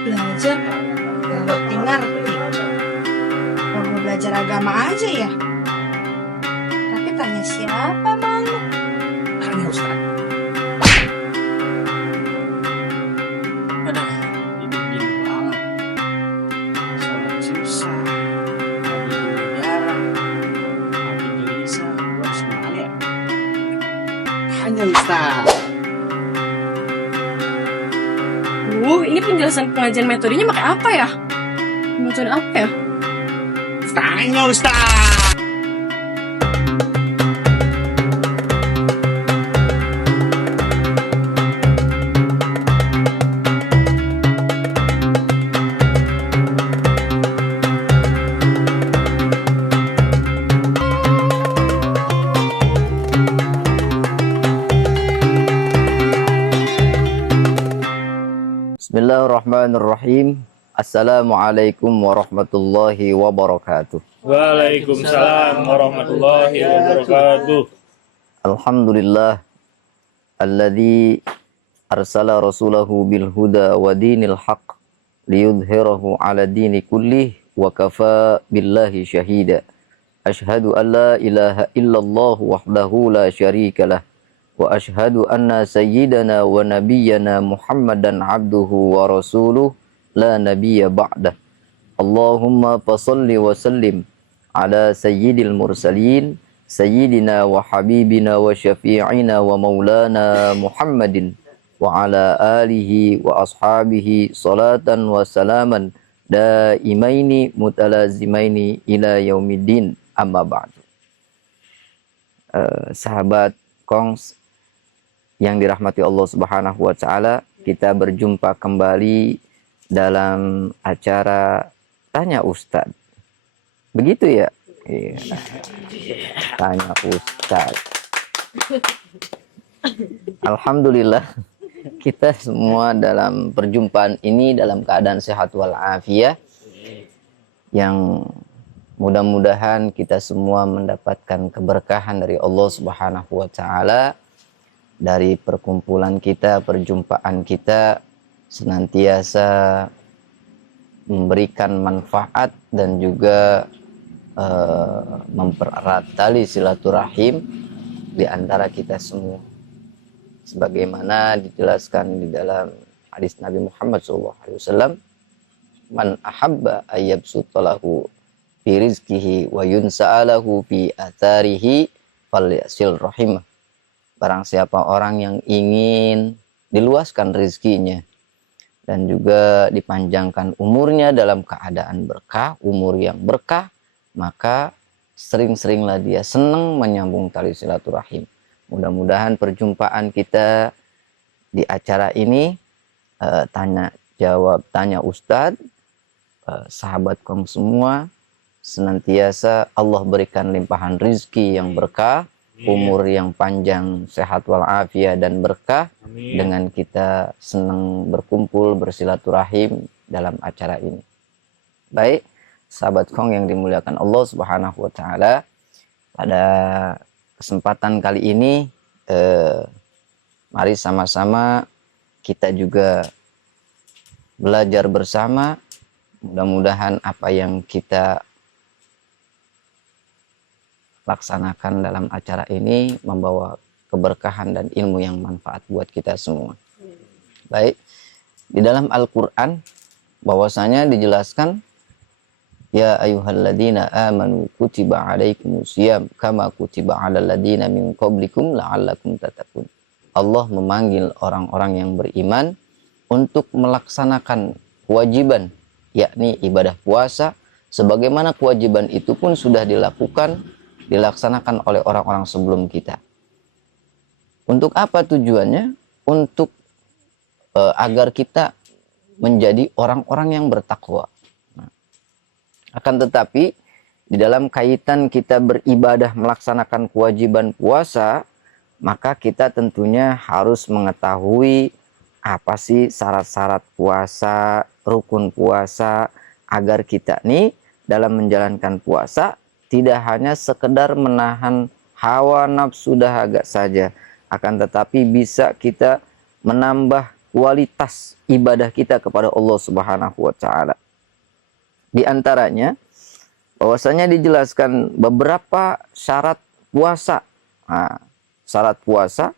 Belajar ngerti-ngerti. Kalau mau belajar agama aja ya. Tapi tanya siapa malu? Tanya Ustaz. Aduh, hidup gini banget. Sholat susah, ngaji juga jarang, tapi gelisah. Gue harus gimana ya? Tanya Ustaz. Ini penjelasan pengajian metodenya pakai apa ya? Metode apa ya? Tanya Ustaz. Bismillahirrahmanirrahim. Assalamualaikum warahmatullahi wabarakatuh. Waalaikumsalam warahmatullahi wabarakatuh. Alhamdulillah alladzi arsala rasulahu bil huda wa dinil haq liyudhhirahu ala dini kullih wa kafa billahi syahida. Ashhadu an la ilaha illallah wahdahu la syarika lah wa ashhadu anna sayyidana wa nabiyyana Muhammadan abduhu wa rasuluh la nabiyya ba'dah. Allahumma fasalli wa sallim ala sayyidil mursalin sayyidina wa habibina wa syafi'ina wa maulana Muhammadin wa ala alihi wa ashabihi salatan wa salaman daimaini mutalazimaini ila yaumiddin, amma ba'du. Sahabat Kongs yang dirahmati Allah Subhanahu wa taala, kita berjumpa kembali dalam acara Tanya Ustadz. Begitu ya? Iya. Tanya Ustadz. Alhamdulillah kita semua dalam perjumpaan ini dalam keadaan sehat walafiat, yang mudah-mudahan kita semua mendapatkan keberkahan dari Allah Subhanahu wa taala. Dari perkumpulan kita, perjumpaan kita senantiasa memberikan manfaat dan juga mempererat tali silaturahim di antara kita semua. Sebagaimana dijelaskan di dalam hadis Nabi Muhammad SAW, man ahabba ayyabsutalahu fi rizkihi wa yunsa'alahu fi atharihi falyasil rahimah. Barang siapa orang yang ingin diluaskan rezekinya dan juga dipanjangkan umurnya dalam keadaan berkah, umur yang berkah, maka sering-seringlah dia senang menyambung tali silaturahim. Mudah-mudahan perjumpaan kita di acara ini, tanya Ustadz, sahabat kaum semua, senantiasa Allah berikan limpahan rezeki yang berkah, umur yang panjang, sehat walafiat dan berkah. Amin. Dengan kita senang berkumpul bersilaturahim dalam acara ini. Baik, sahabat Kong yang dimuliakan Allah Subhanahu wa taala, pada kesempatan kali ini mari sama-sama kita juga belajar bersama. Mudah-mudahan apa yang kita laksanakan dalam acara ini membawa keberkahan dan ilmu yang manfaat buat kita semua. Baik, di dalam Al-Quran bahwasanya dijelaskan, ya ayyuhalladzina amanu kutiba alaikumusiyam kama kutiba alal ladzina min qablikum la'allakum tattaqun. Allah memanggil orang-orang yang beriman untuk melaksanakan kewajiban, yakni ibadah puasa, sebagaimana kewajiban itu pun sudah dilaksanakan oleh orang-orang sebelum kita. Untuk apa tujuannya? Untuk agar kita menjadi orang-orang yang bertakwa. Akan tetapi di dalam kaitan kita beribadah melaksanakan kewajiban puasa, maka kita tentunya harus mengetahui apa sih syarat-syarat puasa, rukun puasa, agar kita nih dalam menjalankan puasa tidak hanya sekedar menahan hawa nafsu dahaga saja, akan tetapi bisa kita menambah kualitas ibadah kita kepada Allah Subhanahu wa taala. Di antaranya bahwasanya dijelaskan beberapa syarat puasa. Nah, syarat puasa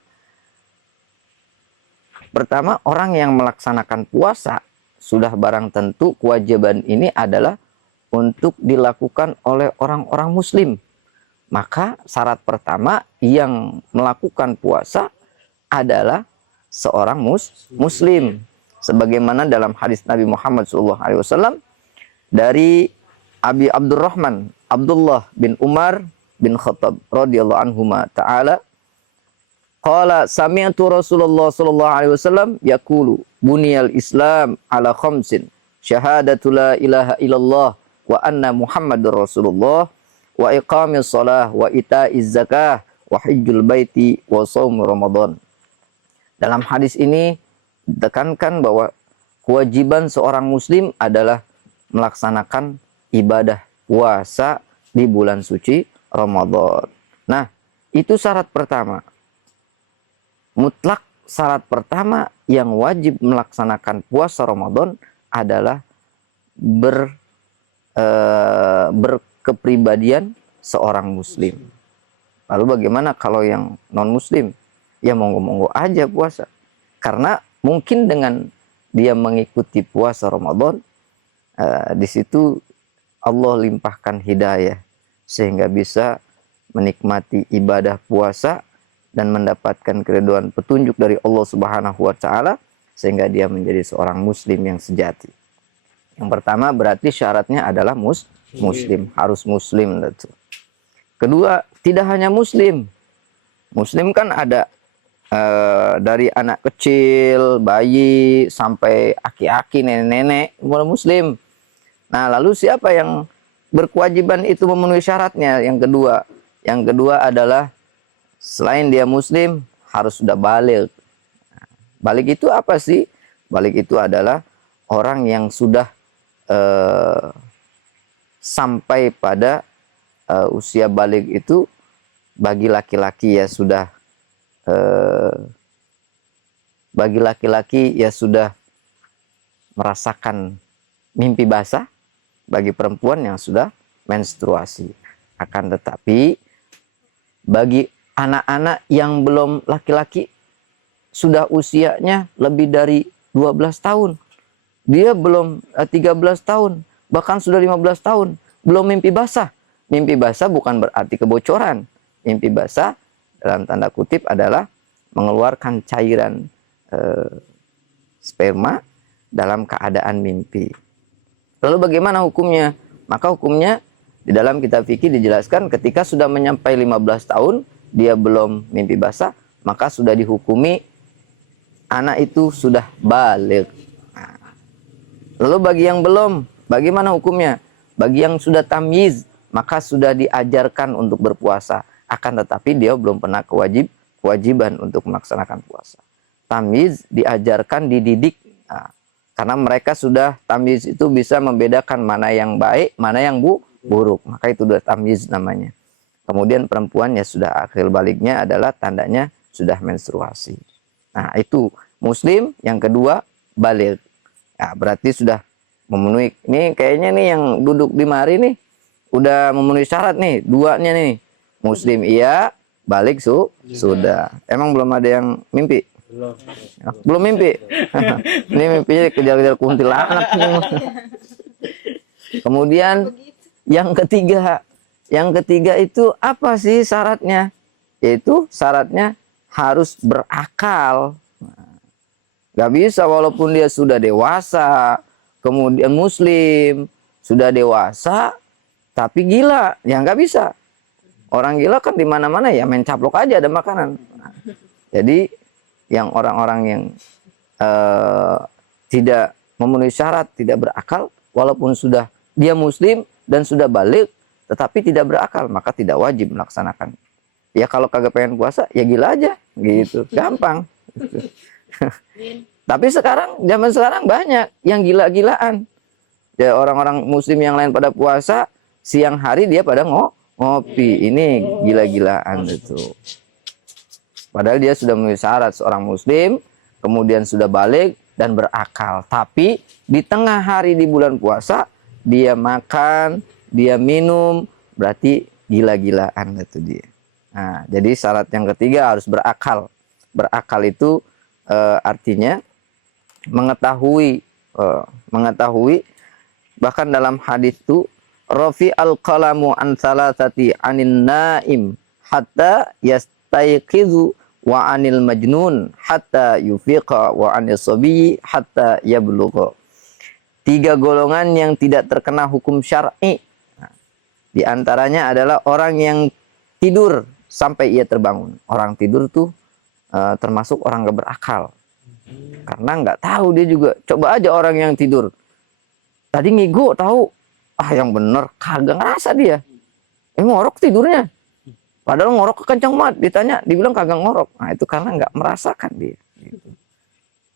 pertama, orang yang melaksanakan puasa sudah barang tentu kewajiban ini adalah untuk dilakukan oleh orang-orang muslim. Maka syarat pertama yang melakukan puasa adalah seorang muslim. Sebagaimana dalam hadis Nabi Muhammad SAW dari Abi Abdurrahman Abdullah bin Umar bin Khattab radhiyallahu anhuma ta'ala, qala sami'tu Rasulullah sallallahu alaihi wasallam yaqulu buniyal Islam ala khamsin syahadatu la ilaha illallah wa anna Muhammadur Rasulullah wa iqamis shalah wa ita'iz zakah wa hajjul baiti wa shaum Ramadan. Dalam hadis ini ditekankan bahwa kewajiban seorang muslim adalah melaksanakan ibadah puasa di bulan suci Ramadan. Nah, itu syarat pertama. Mutlak syarat pertama yang wajib melaksanakan puasa Ramadan adalah berkepribadian seorang muslim. Lalu bagaimana kalau yang non muslim? Ya monggo-monggo aja puasa. Karena mungkin dengan dia mengikuti puasa Ramadan, di situ Allah limpahkan hidayah sehingga bisa menikmati ibadah puasa dan mendapatkan keridhaan petunjuk dari Allah Subhanahu wa taala sehingga dia menjadi seorang muslim yang sejati. Yang pertama berarti syaratnya adalah muslim, harus muslim. Kedua, tidak hanya muslim. Muslim kan ada dari anak kecil, bayi sampai aki-aki, nenek-nenek, semua muslim. Nah, lalu siapa yang berkewajiban itu memenuhi syaratnya? Yang kedua adalah selain dia muslim harus sudah baligh. Baligh itu apa sih? Baligh itu adalah orang yang sudah sampai pada usia baligh itu bagi laki-laki ya sudah merasakan mimpi basah, bagi perempuan yang sudah menstruasi. Akan tetapi bagi anak-anak yang belum laki-laki sudah usianya lebih dari 12 tahun, dia belum 13 tahun, bahkan sudah 15 tahun, belum mimpi basah. Mimpi basah bukan berarti kebocoran. Mimpi basah dalam tanda kutip adalah mengeluarkan cairan sperma dalam keadaan mimpi. Lalu bagaimana hukumnya? Maka hukumnya di dalam kitab fikih dijelaskan ketika sudah menyampai 15 tahun dia belum mimpi basah, maka sudah dihukumi anak itu sudah baligh. Lalu bagi yang belum, bagaimana hukumnya? Bagi yang sudah tamyiz, maka sudah diajarkan untuk berpuasa. Akan tetapi dia belum pernah kewajiban untuk melaksanakan puasa. Tamyiz diajarkan, dididik. Karena mereka sudah tamyiz itu bisa membedakan mana yang baik, mana yang buruk. Maka itu sudah tamyiz namanya. Kemudian perempuan ya sudah akhir balighnya adalah tandanya sudah menstruasi. Nah itu muslim. Yang kedua baligh. Ya, berarti sudah memenuhi. Ini kayaknya nih yang duduk di mari nih udah memenuhi syarat nih. Duanya nih. Muslim iya, baligh sudah. Emang belum ada yang mimpi? Belum mimpi. Ini mimpinya kejar-kejar kuntilanak. Kemudian yang ketiga itu apa sih syaratnya? Yaitu syaratnya harus berakal. Gak bisa walaupun dia sudah dewasa, kemudian muslim, sudah dewasa, tapi gila, ya nggak bisa. Orang gila kan di mana-mana ya main caplok aja ada makanan. Jadi yang orang-orang yang tidak memenuhi syarat, tidak berakal, walaupun sudah dia muslim dan sudah baligh, tetapi tidak berakal, maka tidak wajib melaksanakan. Ya kalau kagak pengen puasa, ya gila aja, gitu, gampang. Tapi zaman sekarang banyak yang gila-gilaan. Ya orang-orang muslim yang lain pada puasa, siang hari dia pada ngopi, ini gila-gilaan itu. Padahal dia sudah memenuhi syarat seorang muslim kemudian sudah balik dan berakal. Tapi di tengah hari di bulan puasa dia makan, dia minum, berarti gila-gilaan itu dia. Nah, jadi syarat yang ketiga harus berakal. Berakal itu artinya mengetahui, bahkan dalam hadis itu rafi al-qalamu an salasati anin naim hatta yastayqizu wa anil majnun hatta yufiqa wa anil sabi hatta yablugha. 3 golongan yang tidak terkena hukum syar'i. Nah, di antaranya adalah orang yang tidur sampai ia terbangun. Orang tidur tuh termasuk orang gak berakal. Karena nggak tahu dia juga. Coba aja orang yang tidur. Tadi ngigo tahu. Yang bener kagak ngerasa dia. Ngorok tidurnya. Padahal ngorok kencang banget. Ditanya, dibilang kagak ngorok. Nah itu karena nggak merasakan dia.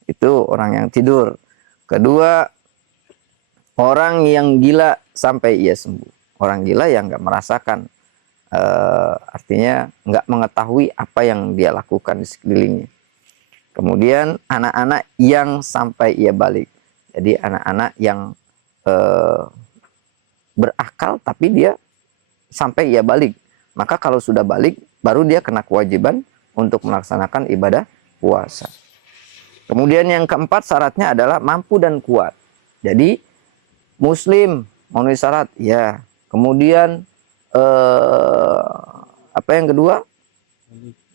Itu orang yang tidur. Kedua, orang yang gila sampai ia sembuh. Orang gila yang nggak merasakan. Artinya nggak mengetahui apa yang dia lakukan di sekelilingnya. Kemudian anak-anak yang sampai ia balik. Jadi anak-anak yang berakal tapi dia sampai ia balik. Maka kalau sudah balik baru dia kena kewajiban untuk melaksanakan ibadah puasa. Kemudian yang keempat syaratnya adalah mampu dan kuat. Jadi muslim memenuhi syarat ya. Kemudian apa yang kedua?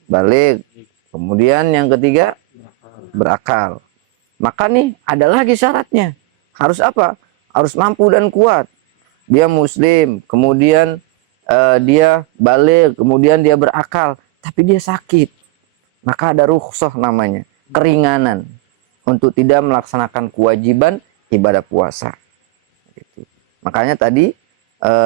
Balik. Kemudian yang ketiga berakal. Maka nih ada lagi syaratnya. Harus apa? Harus mampu dan kuat. Dia muslim, kemudian dia balik, kemudian dia berakal, tapi dia sakit. Maka ada rukhsah namanya, keringanan untuk tidak melaksanakan kewajiban ibadah puasa. Gitu. Makanya tadi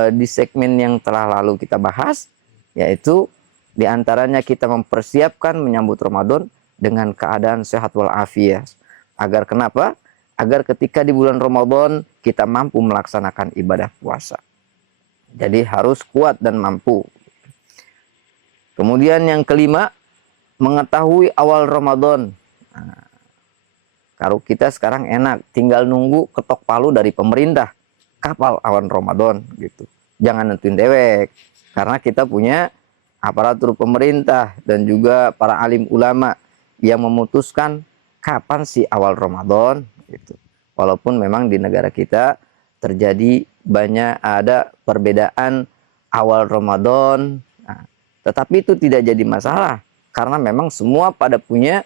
di segmen yang telah lalu kita bahas, yaitu diantaranya kita mempersiapkan menyambut Ramadan dengan keadaan sehat walafiat. Agar kenapa? Agar ketika di bulan Ramadan kita mampu melaksanakan ibadah puasa. Jadi harus kuat dan mampu. Kemudian yang kelima, mengetahui awal Ramadan. Nah, kalau kita sekarang enak, tinggal nunggu ketok palu dari pemerintah. Kapan awal Ramadan gitu. Jangan nentuin dewek. Karena kita punya aparatur pemerintah dan juga para alim ulama yang memutuskan kapan sih awal Ramadan gitu. Walaupun memang di negara kita terjadi banyak ada perbedaan awal Ramadan, nah, tetapi itu tidak jadi masalah karena memang semua pada punya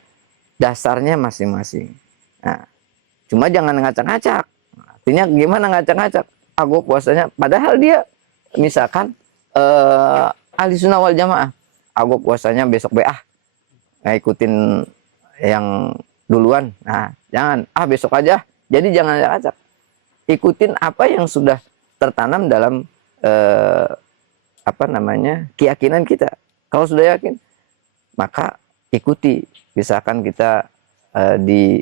dasarnya masing-masing. Nah, cuma jangan ngacak-ngacak. Artinya gimana ngacak-ngacak? Aku puasanya padahal dia misalkan ahli sunnah wal jamaah. Aku puasanya besok nggak ikutin yang duluan. Nah, jangan. Besok aja. Jadi jangan acak. Ikutin apa yang sudah tertanam dalam keyakinan kita. Kalau sudah yakin, maka ikuti. Misalkan kita di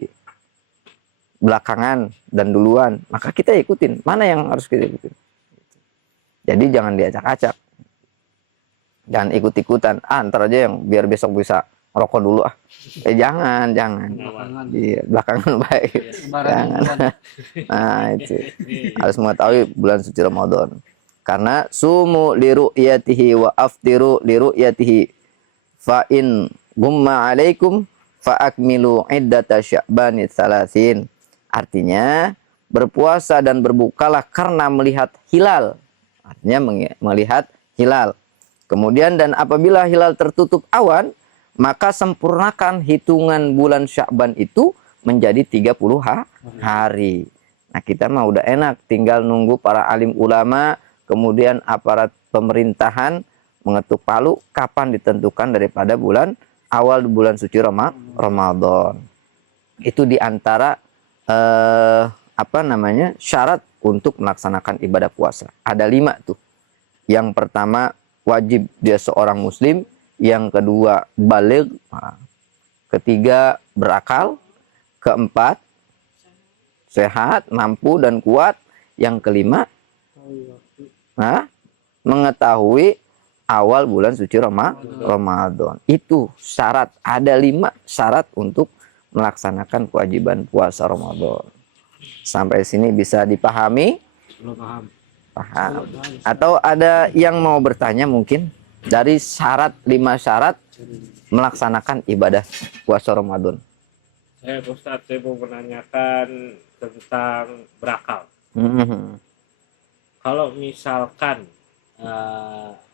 belakangan dan duluan, maka kita ikutin. Mana yang harus kita ikutin? Jadi jangan diacak-acak. Jangan ikut-ikutan. Ntar aja yang biar besok bisa rokok dulu jangan di belakangan baik jangan. Nah itu harus mengetahui bulan suci Ramadan karena sumu li ru'yatihi wa aftiru li ru'yatihi fa in gumma alaikum fa akmilu iddata sya'bani salasin. Artinya berpuasa dan berbukalah karena melihat hilal, artinya melihat hilal. Kemudian dan apabila hilal tertutup awan, maka sempurnakan hitungan bulan Sya'ban itu menjadi 30 hari. Nah kita mah udah enak, tinggal nunggu para alim ulama, kemudian aparat pemerintahan mengetuk palu kapan ditentukan daripada awal bulan suci Ramadan. Itu diantara syarat untuk melaksanakan ibadah puasa. Ada 5 tuh. Yang pertama wajib dia seorang muslim. Yang kedua baligh, ketiga berakal, keempat sehat, mampu dan kuat, yang kelima mengetahui awal bulan suci Ramadan. Itu syarat, ada 5 syarat untuk melaksanakan kewajiban puasa Ramadan. Sampai sini bisa dipahami? Belum paham. Paham. Atau ada yang mau bertanya mungkin dari syarat 5 syarat melaksanakan ibadah puasa Ramadan? Saya Ustadz, saya mau menanyakan tentang berakal. Mhm. Kalau misalkan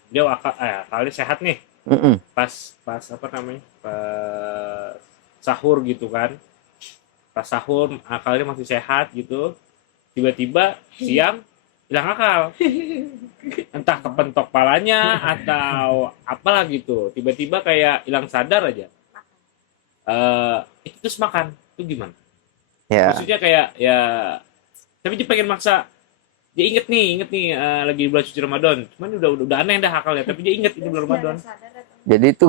dia akalnya sehat nih, Mhm. pas apa namanya, pas sahur gitu kan, pas sahur akalnya masih sehat gitu, tiba-tiba siang hilang akal, entah kepentok palanya atau apalah gitu, tiba-tiba kayak hilang sadar aja. Itu terus makan itu gimana? Ya, Maksudnya kayak ya, tapi dia pengen maksa, dia inget nih lagi bulan suci Ramadan, cuman udah aneh dah akalnya, tapi dia inget ini bulan Ramadan. jadi itu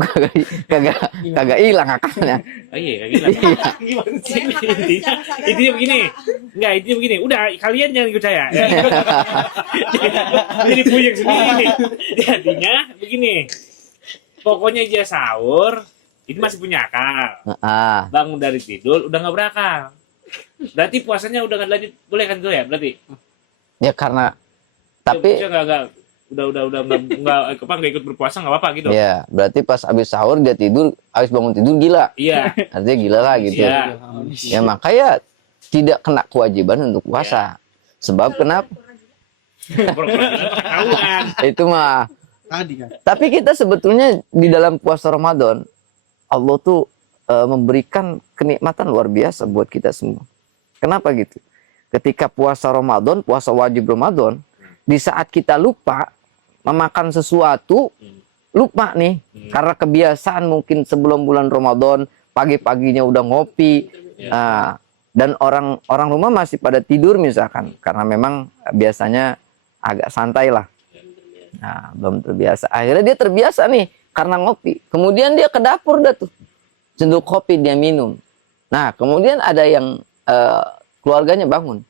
kagak hilang akalnya. Oh iya, kayak gitu. Gimana sih? Intinya begini. Enggak, intinya begini. Udah, kalian jangan ikut saya. Jadi puyeng sendiri. Jadinya begini. Pokoknya dia sahur, itu masih punya akal. Ah, Bangun dari tidur, udah nggak berakal. Berarti puasanya udah nggak lanjut, boleh kan itu ya? Berarti. ya karena tapi Dia udah nggak ikut berpuasa nggak apa-apa gitu. ya berarti pas habis sahur dia tidur, habis bangun tidur gila. Iya. Artinya gila lah gitu. Iya. Ya makanya tidak kena kewajiban untuk puasa. Sebab kenapa? Ketahuan. Itu mah. Tadi kan. Tapi kita sebetulnya di dalam puasa Ramadan, Allah tuh memberikan kenikmatan luar biasa buat kita semua. Kenapa gitu? Ketika puasa Ramadan, puasa wajib Ramadan, di saat kita lupa memakan sesuatu, lupa nih, karena kebiasaan mungkin sebelum bulan Ramadan, pagi-paginya udah ngopi, dan orang rumah masih pada tidur misalkan, karena memang biasanya agak santai lah. Nah, belum terbiasa. Akhirnya dia terbiasa nih karena ngopi. Kemudian dia ke dapur dah tuh. Sendok kopi dia minum. Nah, kemudian ada yang keluarganya bangun.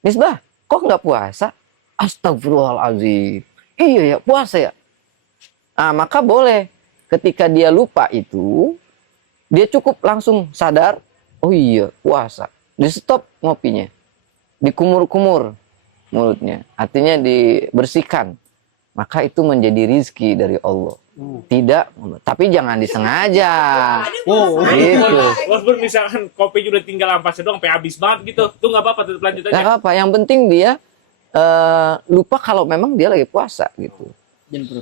Misbah, kok nggak puasa? Astagfirullahaladzim. Iya ya, puasa ya. Nah, maka boleh ketika dia lupa itu, dia cukup langsung sadar, oh iya, puasa. Di stop ngopinya. Dikumur-kumur mulutnya. Artinya dibersihkan. Maka itu menjadi rizki dari Allah. Tidak, tapi jangan disengaja. Gitu. Walaupun misalkan kopi udah tinggal ampasnya doang, sampai habis banget gitu, tuh nggak apa-apa, tetap lanjut Nggak aja. apa-apa. Yang penting dia lupa kalau memang dia lagi puasa gitu.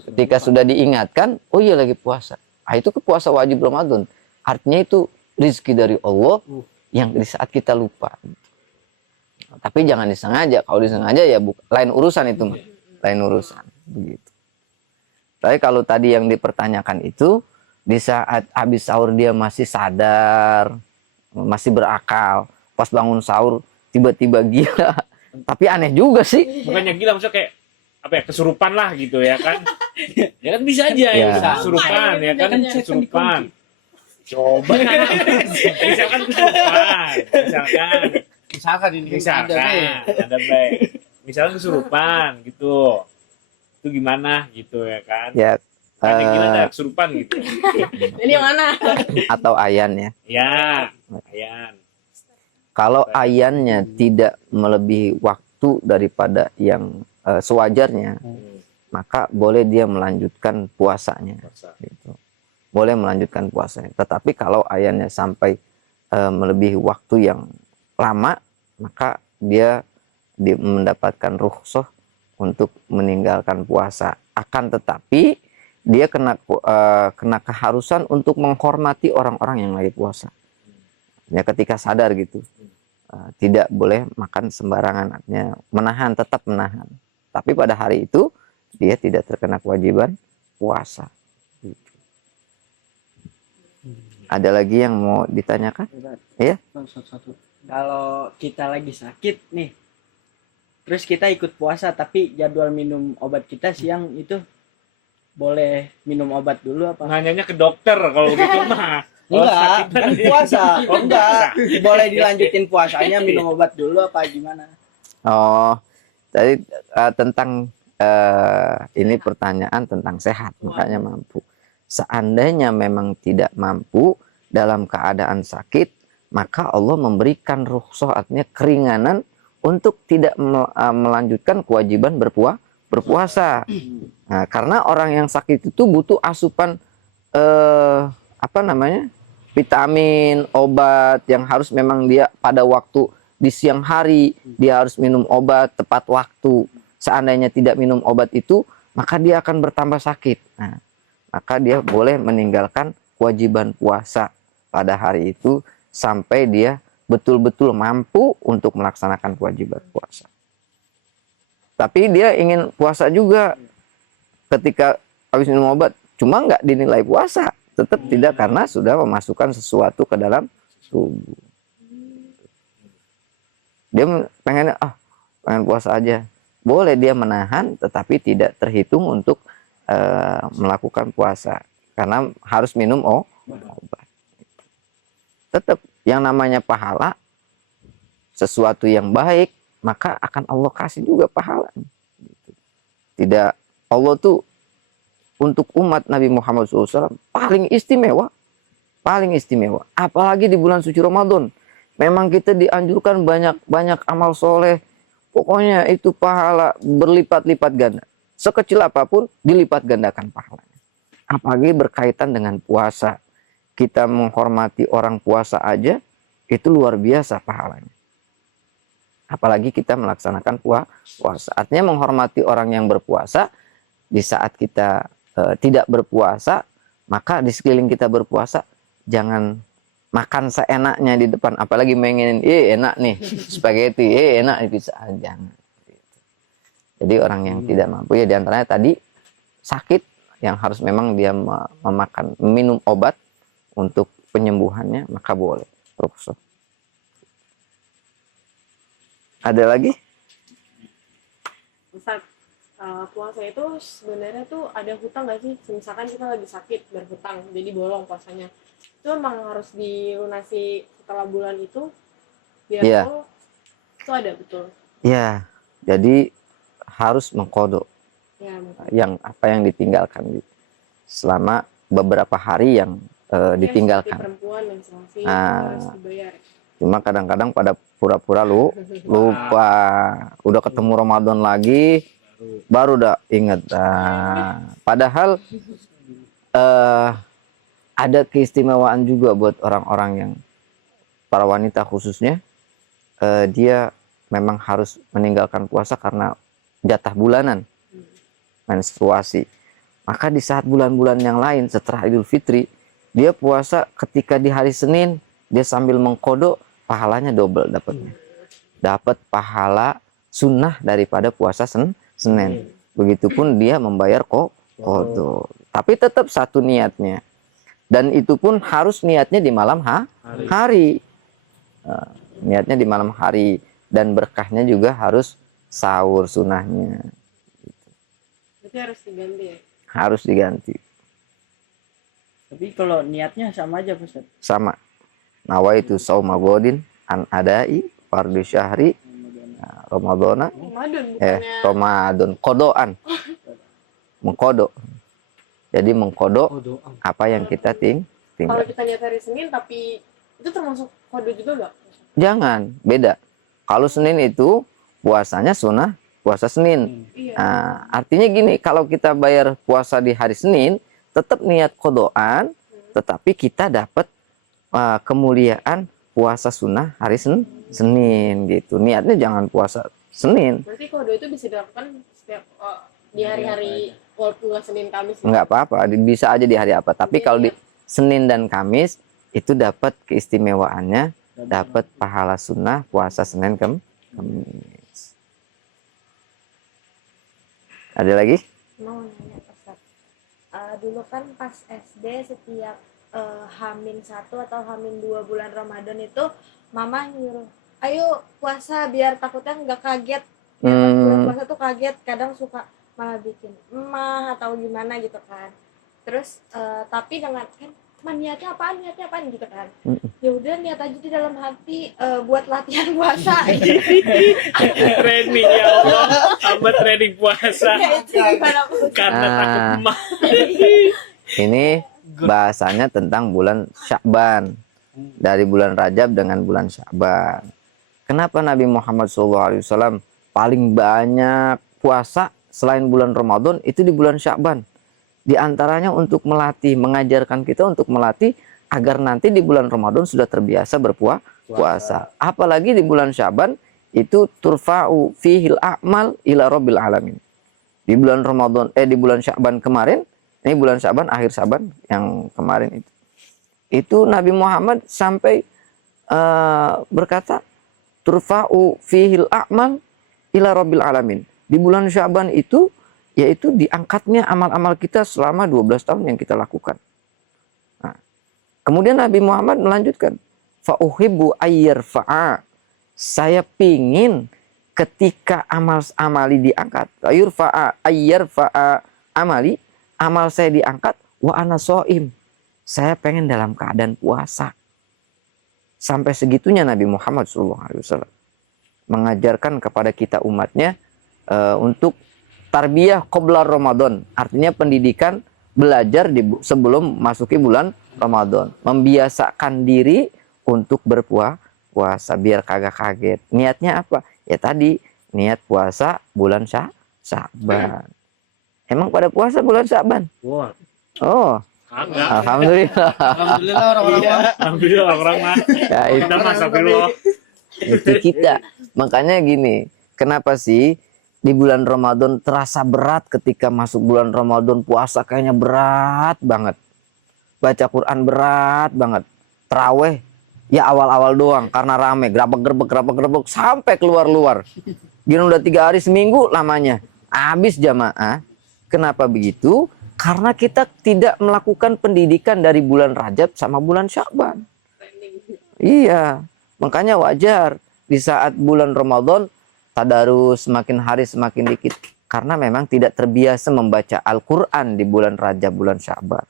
Ketika sudah diingatkan, oh iya lagi puasa. Ah, itu ke puasa wajib Ramadan. Artinya itu rizki dari Allah yang di saat kita lupa. Tapi jangan disengaja. Kalau disengaja ya lain urusan itu, mah. Lain urusan. Begitu. Tapi kalau tadi yang dipertanyakan itu di saat habis sahur dia masih sadar, masih berakal, pas bangun sahur tiba-tiba gila. Tapi aneh juga sih. Bukannya gila, maksudnya kayak apa ya, kesurupan lah gitu ya kan. Ya kan bisa aja ya, Ya. kesurupan ya kan, kesurupan. Coba misalkan kesurupan, Misalkan ini misalkan ada, ada baik, misalkan kesurupan gitu, itu gimana gitu ya kan. Ya, Ada gila ada kesurupan gitu. Ini yang mana? atau ayan ya. Ya, ayan. Kalau ayannya tidak melebihi waktu daripada yang sewajarnya, maka boleh dia melanjutkan puasanya. Gitu. Boleh melanjutkan puasanya. Tetapi kalau ayannya sampai melebihi waktu yang lama, maka dia mendapatkan rukhsah untuk meninggalkan puasa. Akan tetapi dia kena keharusan untuk menghormati orang-orang yang lagi puasa. Ya, ketika sadar gitu, tidak boleh makan sembarangan, artinya menahan, tetap menahan. Tapi pada hari itu dia tidak terkena kewajiban puasa. Gitu. Ada lagi yang mau ditanyakan? Iya? Satu-satu. Kalau kita lagi sakit nih, terus kita ikut puasa tapi jadwal minum obat kita siang itu, boleh minum obat dulu apa? Nanyanya ke dokter kalau gitu mah. Enggak, kan puasa. Oh, Enggak, boleh dilanjutin puasanya minum obat dulu apa gimana? Oh, tadi tentang ini pertanyaan tentang sehat, makanya mampu. Seandainya memang tidak mampu, dalam keadaan sakit, maka Allah memberikan rukhsah, artinya keringanan untuk tidak melanjutkan kewajiban berpuasa. Nah, karena orang yang sakit itu butuh asupan vitamin, obat yang harus memang dia pada waktu di siang hari dia harus minum obat tepat waktu. Seandainya tidak minum obat itu, maka dia akan bertambah sakit. Nah, maka dia boleh meninggalkan kewajiban puasa pada hari itu sampai dia betul-betul mampu untuk melaksanakan kewajiban puasa. Tapi dia ingin puasa juga ketika habis minum obat, cuma nggak dinilai puasa, tetap tidak karena sudah memasukkan sesuatu ke dalam tubuh. Dia pengen puasa aja, boleh dia menahan, tetapi tidak terhitung untuk melakukan puasa karena harus minum obat. Tetap yang namanya pahala, sesuatu yang baik, maka akan Allah kasih juga pahala. Tidak, Allah tuh untuk umat Nabi Muhammad SAW paling istimewa. Paling istimewa. Apalagi di bulan suci Ramadan. Memang kita dianjurkan banyak amal soleh. Pokoknya itu pahala berlipat-lipat ganda. Sekecil apapun dilipat gandakan pahalanya. Apalagi berkaitan dengan puasa. Kita menghormati orang puasa aja, itu luar biasa pahalanya. Apalagi kita melaksanakan puasa. Artinya menghormati orang yang berpuasa, di saat kita tidak berpuasa, maka di sekeliling kita berpuasa, jangan makan seenaknya di depan. Apalagi mengenin, enak nih, spaghetti, enak nih pizza. Jangan. Jadi orang yang tidak mampu, ya diantaranya tadi sakit, yang harus memang dia minum obat untuk penyembuhannya, maka boleh. Rukhsah. Ada lagi? Ustaz, puasa itu sebenarnya tuh ada hutang nggak sih? Misalkan kita lagi sakit berhutang, jadi bolong puasanya. Itu emang harus dilunasi setelah bulan itu? Biar itu ada betul? Ya, jadi harus mengqadha yang apa yang ditinggalkan selama beberapa hari yang ditinggalkan. Perempuan menstruasi harus dibayar. Cuma kadang-kadang pada pura-pura lupa, udah ketemu Ramadan lagi, baru udah inget. Padahal ada keistimewaan juga buat orang-orang yang para wanita khususnya, dia memang harus meninggalkan puasa karena jatah bulanan menstruasi. Maka di saat bulan-bulan yang lain setelah Idul Fitri, dia puasa ketika di hari Senin, dia sambil mengqadha, pahalanya double dapatnya. Dapat pahala sunnah daripada puasa Senin. Begitupun dia membayar qadha. Tapi tetap satu niatnya. Dan itu pun harus niatnya di malam hari. Niatnya di malam hari. Dan berkahnya juga harus sahur sunnahnya. Berarti harus diganti ya? Harus diganti. Tapi kalau niatnya sama aja Ustaz. Sama. Nawaitu shauma ghadin an adai fardhu syahri Ramadana. Ramadan qadaan. Mengqadha. Jadi mengqadha apa yang kita tinggal. Kalau kita niat hari Senin tapi itu termasuk qadha juga enggak? Jangan, beda. Kalau Senin itu puasanya sunnah puasa Senin. Artinya gini, kalau kita bayar puasa di hari Senin, tetap niat qadaan, tetapi kita dapat kemuliaan puasa sunnah hari Senin gitu. Niatnya jangan puasa Senin. Berarti qadha itu bisa dilakukan setiap di hari-hari walaupun nggak Senin Kamis. Nggak apa-apa, bisa aja di hari apa. Tapi kalau di Senin dan Kamis itu dapat keistimewaannya, dapat pahala sunnah puasa Senin Kamis. Ada lagi? Mau nanya Ustaz. Dulu kan pas SD setiap H-1 atau H-2 bulan Ramadan itu mama nyuruh, ayo puasa biar takutnya nggak kaget. Biar pas bulan puasa tuh kaget, kadang suka malah bikin emah atau gimana gitu kan. Terus tapi dengan kan niatnya apaan gitu kan. Ya udah niat aja di dalam hati buat latihan puasa. Training ya Allah, hamba training puasa Ya, itu gimana, Bu? karena takut emah. Ini bahasanya tentang bulan Sya'ban. Dari bulan Rajab dengan bulan Sya'ban. Kenapa Nabi Muhammad SAW paling banyak puasa selain bulan Ramadan itu di bulan Sya'ban? Di antaranya untuk melatih, mengajarkan kita untuk melatih agar nanti di bulan Ramadan sudah terbiasa berpuasa. Apalagi di bulan Sya'ban itu turfa'u fihil a'mal ila rabbil alamin. Di bulan Ramadan di bulan Sya'ban kemarin, ini bulan Sya'ban, akhir Sya'ban yang kemarin itu Nabi Muhammad sampai berkata turfa'u fihil a'mal ila rabbil alamin. Di bulan Sya'ban itu yaitu diangkatnya amal-amal kita selama 12 tahun yang kita lakukan. Nah, kemudian Nabi Muhammad melanjutkan, fa uhibbu ayyarfa'a. Saya pingin ketika amali diangkat, ayyarfa'a amali, amal saya diangkat wa ana shaim. Saya pengen dalam keadaan puasa. Sampai segitunya Nabi Muhammad SAW mengajarkan kepada kita umatnya untuk tarbiyah qabla Ramadan. Artinya pendidikan belajar sebelum masuki bulan Ramadan. Membiasakan diri untuk berpuasa biar kagak kaget. Niatnya apa? Ya tadi niat puasa bulan Sya'ban. Emang pada puasa bulan Sya'ban? Wah, Oh, kagak. alhamdulillah. Alhamdulillah orang-orang. Alhamdulillah orang mah. Ya, Kita mah astagfirullah. itu kita. Makanya gini, kenapa sih di bulan Ramadan terasa berat ketika masuk bulan Ramadan, puasa kayaknya berat banget. Baca Quran berat banget. Taraweh ya awal-awal doang karena rame, gerabak-gerbek sampai keluar-luar. Gini udah 3 hari seminggu lamanya. Habis jamaah. Kenapa begitu? Karena kita tidak melakukan pendidikan dari bulan Rajab sama bulan Sya'ban. Iya, makanya wajar di saat bulan Ramadan tadarus semakin hari semakin dikit karena memang tidak terbiasa membaca Al-Qur'an di bulan Rajab, bulan Sya'ban.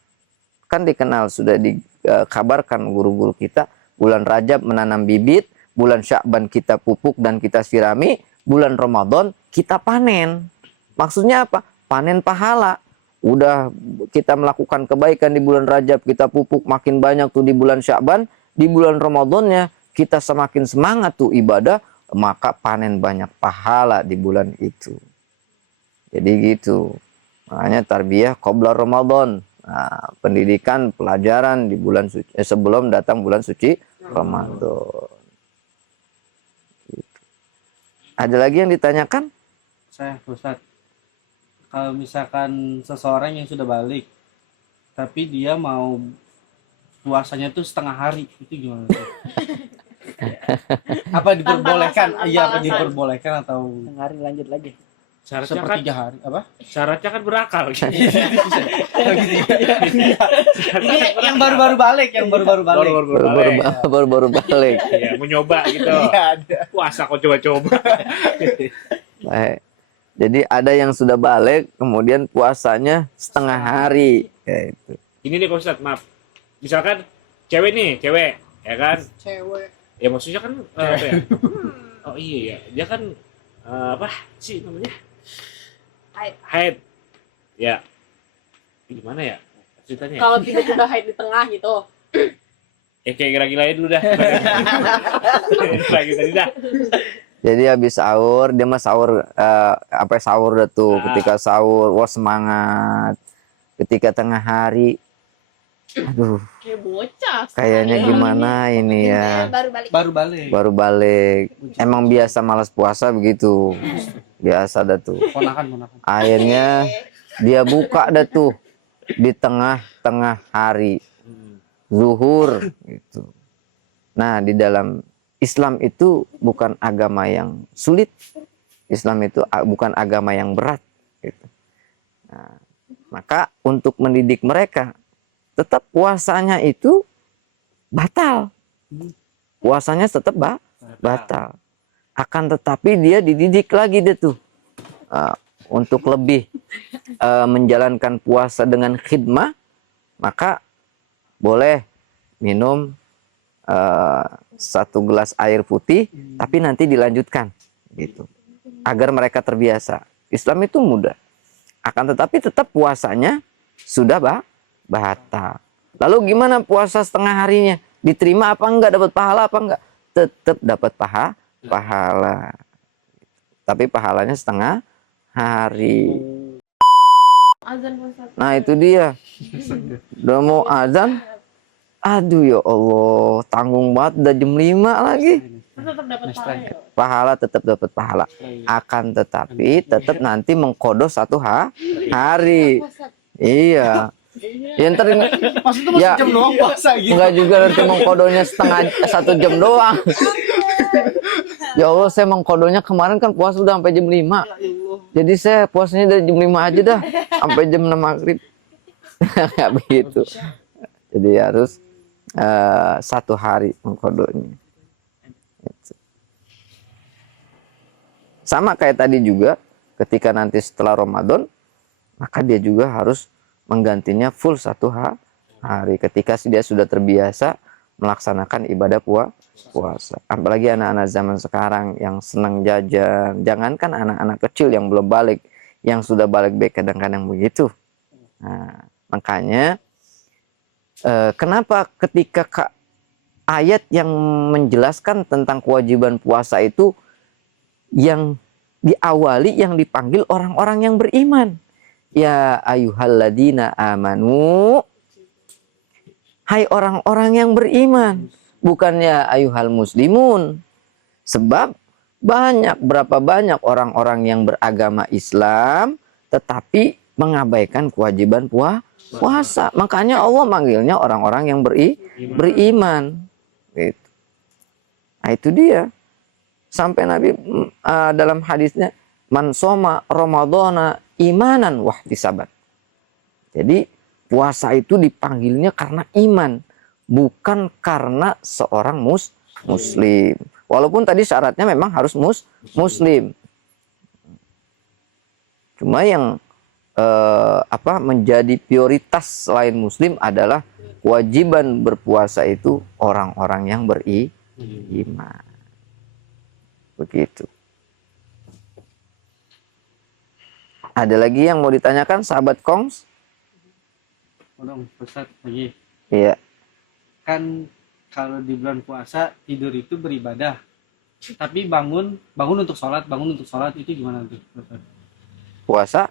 Kan dikenal sudah dikabarkan guru-guru kita, bulan Rajab menanam bibit, bulan Sya'ban kita pupuk dan kita sirami, bulan Ramadan kita panen. Maksudnya apa? Panen pahala. Udah kita melakukan kebaikan di bulan Rajab, kita pupuk makin banyak tuh di bulan Sya'ban, di bulan Ramadannya kita semakin semangat tuh ibadah, maka panen banyak pahala di bulan itu. Jadi gitu. Makanya tarbiyah qabla Ramadan. Nah, pendidikan, pelajaran di bulan suci sebelum datang bulan suci Ramadan. Gitu. Ada lagi yang ditanyakan? Saya Ustaz, kalau misalkan seseorang yang sudah balik tapi dia mau puasanya tuh setengah hari, itu gimana? Apa diperbolehkan? Tanpa alasan, Iya, apa tanpa alasan. diperbolehkan atau Hari lanjut lagi. Syaratnya kan, sepertiga hari? Apa? syaratnya kan berakal. Ini yang baru-baru balik, yang baru-baru balik. Baru-baru balik. Iya, mau nyoba gitu. Iya, ada. Puasa kok coba-coba. Baik. Jadi ada yang sudah balik, kemudian puasanya setengah hari. Ya, itu. Ini nih Pak Ustadz, maaf. Misalkan cewek nih, cewek, ya kan? Cewek. Ya maksudnya kan apa ya? Oh iya ya, dia kan apa sih namanya? Haid. Ya. Gimana ya ceritanya? Kalau tiba-tiba haid di tengah gitu. Kayak gila-gilain dulu dah. Lagi tadi dah. Jadi habis sahur, dia mah sahur apa sahur dah tuh. Ketika sahur, wah semangat. Ketika tengah hari, aduh, Kayak bocah. kayaknya gimana ini ya. Baru balik. Baru balik. Baru balik. Emang biasa malas puasa begitu. Biasa dah tuh. Ponakan. Akhirnya dia buka dah tuh di tengah-tengah hari. Zuhur gitu. Nah, di dalam Islam itu bukan agama yang sulit. Islam itu bukan agama yang berat gitu. Nah, maka untuk mendidik mereka tetap puasanya itu batal. Puasanya tetap batal. Akan tetapi dia dididik lagi deh tuh untuk lebih menjalankan puasa dengan khidmah, maka boleh minum 1 gelas air putih, tapi nanti dilanjutkan gitu, agar mereka terbiasa. Islam itu mudah. Akan tetapi tetap puasanya sudah batal. Lalu gimana puasa setengah harinya? Diterima apa enggak? Dapat pahala apa enggak? Tetap dapat pahala. Tapi pahalanya setengah hari. Azan Pak Ustadz. Nah itu dia. Udah mau azan. Aduh ya Allah. Tanggung banget udah jam 5 lagi. Tetap dapat pahala ya. Pahala tetap dapat pahala. Akan tetapi tetap nanti mengkodo satu hari. Iya. Ya ntar Maksudnya Ya. jam doang puasa gitu. enggak juga nanti mengkodonya 1 jam doang. Ya Allah, saya mengkodonya kemarin kan puasa udah sampai jam 5. Jadi saya puasanya dari jam 5 aja dah sampai jam 6 maghrib. Enggak begitu. Jadi harus 1 hari mengkodonya. Gitu. Sama kayak tadi juga, ketika nanti setelah Ramadan, maka dia juga harus menggantinya full 1 hari. Ketika dia sudah terbiasa melaksanakan ibadah puasa. Apalagi anak-anak zaman sekarang yang senang jajan. Jangankan anak-anak kecil yang belum balik, yang sudah balik kadang-kadang begitu. Nah, makanya kenapa ketika ayat yang menjelaskan tentang kewajiban puasa itu yang diawali, yang dipanggil orang-orang yang beriman. Ya ayyuhalladzina amanu. Hai orang-orang yang beriman. Bukannya ayyuhal muslimun. Sebab berapa banyak orang-orang yang beragama Islam tetapi mengabaikan kewajiban puasa. Makanya Allah manggilnya orang-orang yang beriman. Gitu. Nah itu dia. Sampai Nabi dalam hadisnya, man soma ramadhana imanan wahtisaban. Jadi puasa itu dipanggilnya karena iman, bukan karena seorang muslim. Walaupun tadi syaratnya memang harus muslim. Cuma yang menjadi prioritas selain muslim adalah kewajiban berpuasa itu orang-orang yang beriman. Begitu. Ada lagi yang mau ditanyakan sahabat Kongs? Dong, Ustaz lagi. Iya. Kan kalau di bulan puasa tidur itu beribadah. Tapi bangun untuk sholat itu gimana tuh, Ustaz? Puasa?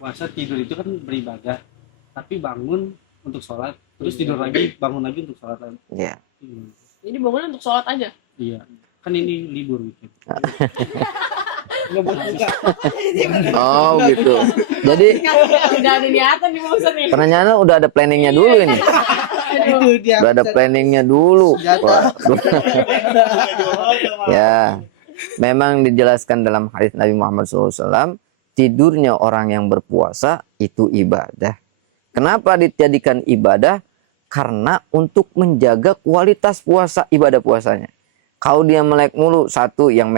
Puasa tidur itu kan beribadah. Tapi bangun untuk sholat, terus tidur lagi, bangun lagi untuk sholat lagi. Iya. Jadi bangun untuk sholat aja. Iya. Kan ini libur gitu. Oh gitu. Jadi Udah ada niatan nih Pak Ustadz nih. pertanyaannya udah ada planningnya dulu ini. Udah ada planningnya dulu. Wah. Ya, memang dijelaskan dalam hadis Nabi Muhammad SAW, tidurnya orang yang berpuasa itu ibadah. Kenapa dijadikan ibadah? Karena untuk menjaga kualitas puasa, ibadah puasanya. Kalau dia melek mulu, satu yang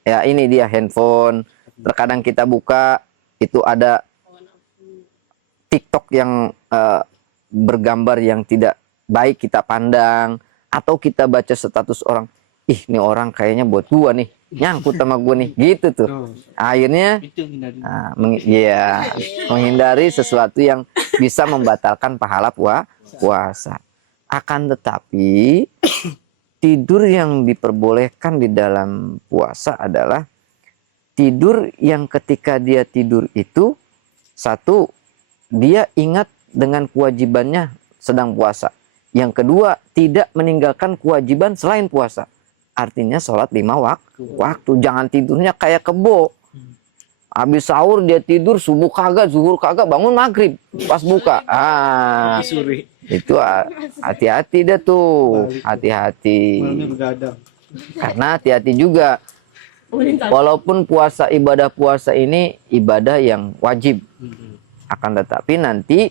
ya ini dia handphone. Terkadang kita buka itu ada TikTok yang bergambar yang tidak baik kita pandang, atau kita baca status orang, ih ini orang kayaknya buat gua nih, nyangkut sama gua nih, gitu tuh. Akhirnya Itu hindari. menghindari sesuatu yang bisa membatalkan pahala puasa. Akan tetapi tidur yang diperbolehkan di dalam puasa adalah tidur yang ketika dia tidur itu, satu, dia ingat dengan kewajibannya sedang puasa. Yang kedua, tidak meninggalkan kewajiban selain puasa. Artinya sholat 5 waktu. Jangan tidurnya kayak kebo. Habis sahur dia tidur, subuh kagak, zuhur kagak, bangun maghrib pas buka. Itu hati-hati deh tuh. Hati-hati. Malamnya begadang. Karena hati-hati juga. Walaupun ibadah puasa ini ibadah yang wajib. Akan tetapi nanti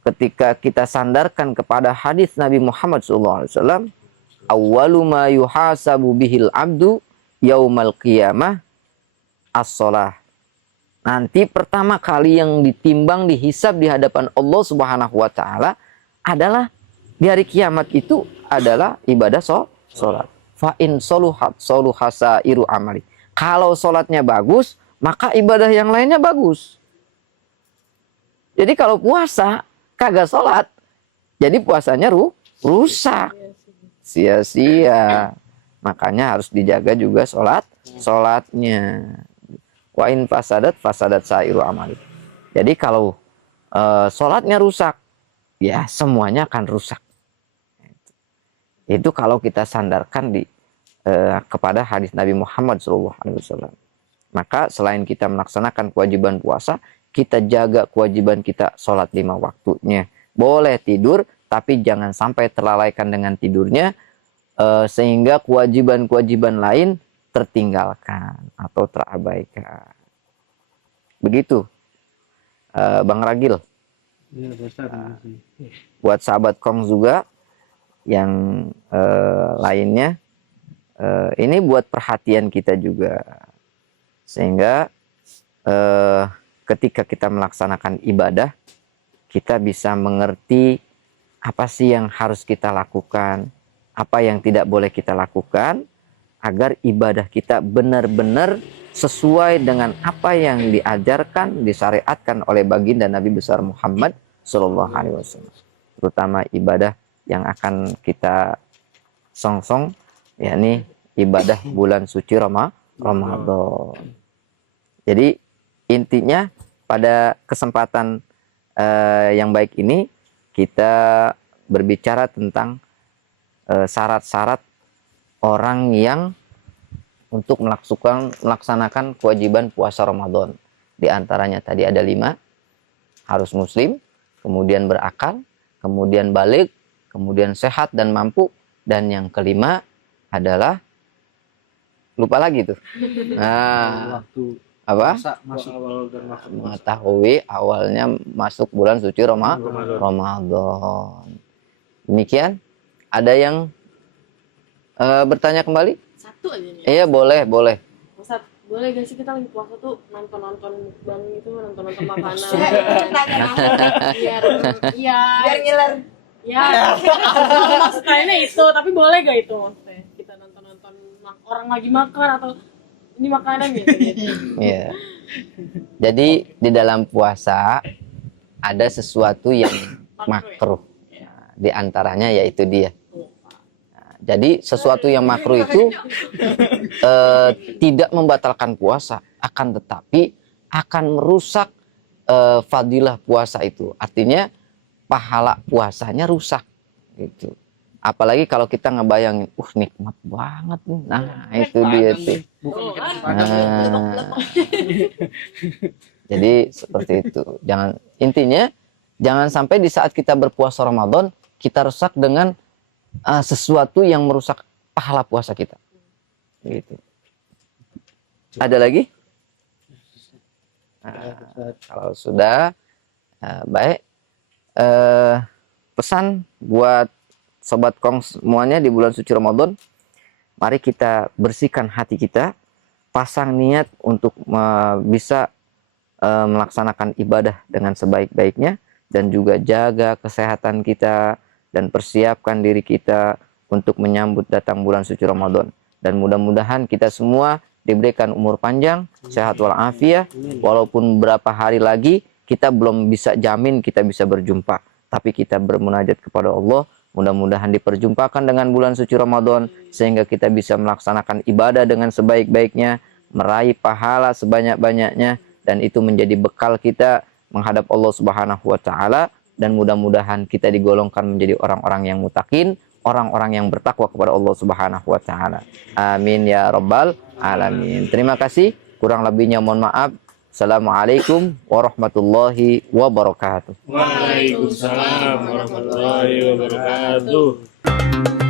ketika kita sandarkan kepada hadis Nabi Muhammad SAW, awwalu ma yuhasabu bihil abdu yaumal qiyamah as-shalah. Nanti pertama kali yang ditimbang, dihisab di hadapan Allah Subhanahu wa taala adalah di hari kiamat itu adalah ibadah sholat. Fa in soluhat soluhasairu amali. Kalau sholatnya bagus, maka ibadah yang lainnya bagus. Jadi kalau puasa kagak sholat, Jadi puasanya rusak, Iya sih. sia-sia. Makanya harus dijaga juga sholatnya. Wa in fasadat sairu amali. Jadi kalau sholatnya rusak, ya semuanya akan rusak. Itu kalau kita sandarkan kepada hadis Nabi Muhammad SAW. Maka selain kita melaksanakan kewajiban puasa, kita jaga kewajiban kita sholat 5 waktunya. Boleh tidur, tapi jangan sampai terlalaikan dengan tidurnya, sehingga kewajiban-kewajiban lain tertinggalkan atau terabaikan. Begitu, Bang Ragil. Iya, Ustaz. Makasih. Buat sahabat Kong juga yang lainnya, ini buat perhatian kita juga, sehingga ketika kita melaksanakan ibadah, kita bisa mengerti apa sih yang harus kita lakukan, apa yang tidak boleh kita lakukan, agar ibadah kita benar-benar sesuai dengan apa yang diajarkan, disyariatkan oleh baginda Nabi besar Muhammad Sallallahu Alaihi Wasallam. Terutama ibadah yang akan kita songsong, yakni ibadah bulan suci Ramadan. Jadi intinya pada kesempatan yang baik ini kita berbicara tentang syarat-syarat orang yang untuk melaksanakan kewajiban puasa Ramadan. Di antaranya tadi ada 5, harus muslim, kemudian berakal, kemudian balik, kemudian sehat dan mampu, dan yang kelima adalah lupa lagi tuh. Nah, Waktu apa? puasa masuk awal dan masuk puasa. Mengetahui awalnya masuk bulan suci Ramadan. Ramadan. Demikian. Ada yang bertanya kembali? Satu aja nih. Iya, boleh. Ustaz, boleh gak sih kita lagi puasa tuh nonton mukbang gitu, nonton makanan? biar Biar ngiler. ya maksudnya itu, tapi boleh gak itu maksudnya kita nonton orang lagi makan atau ini makanan gitu. Iya. Jadi di dalam puasa ada sesuatu yang makruh. Nah, di antaranya yaitu dia. Nah, jadi sesuatu yang makruh itu tidak membatalkan puasa, akan tetapi akan merusak fadilah puasa itu. Artinya pahala puasanya rusak gitu. Apalagi kalau kita ngebayangin, nikmat banget nih. Nah, itu dia tuh. Bukan makin Nah, jadi seperti itu. Intinya jangan sampai di saat kita berpuasa Ramadan kita rusak dengan sesuatu yang merusak pahala puasa kita. Gitu. Ada lagi? Nah, kalau sudah baik. Pesan buat Sobat Kong semuanya di bulan suci Ramadan, mari kita bersihkan hati kita, pasang niat untuk bisa melaksanakan ibadah dengan sebaik-baiknya, dan juga jaga kesehatan kita dan persiapkan diri kita untuk menyambut datang bulan suci Ramadan. Dan mudah-mudahan kita semua diberikan umur panjang, sehat walafiat, walaupun berapa hari lagi kita belum bisa jamin kita bisa berjumpa, tapi kita bermunajat kepada Allah. Mudah-mudahan diperjumpakan dengan bulan suci Ramadan, sehingga kita bisa melaksanakan ibadah dengan sebaik-baiknya, meraih pahala sebanyak-banyaknya, dan itu menjadi bekal kita menghadap Allah Subhanahu wa Ta'ala. Dan mudah-mudahan kita digolongkan menjadi orang-orang yang mutakin, orang-orang yang bertakwa kepada Allah Subhanahu wa Ta'ala. Amin ya rabbal alamin. Terima kasih, kurang lebihnya mohon maaf. Assalamualaikum warahmatullahi wabarakatuh. Waalaikumsalam warahmatullahi wabarakatuh.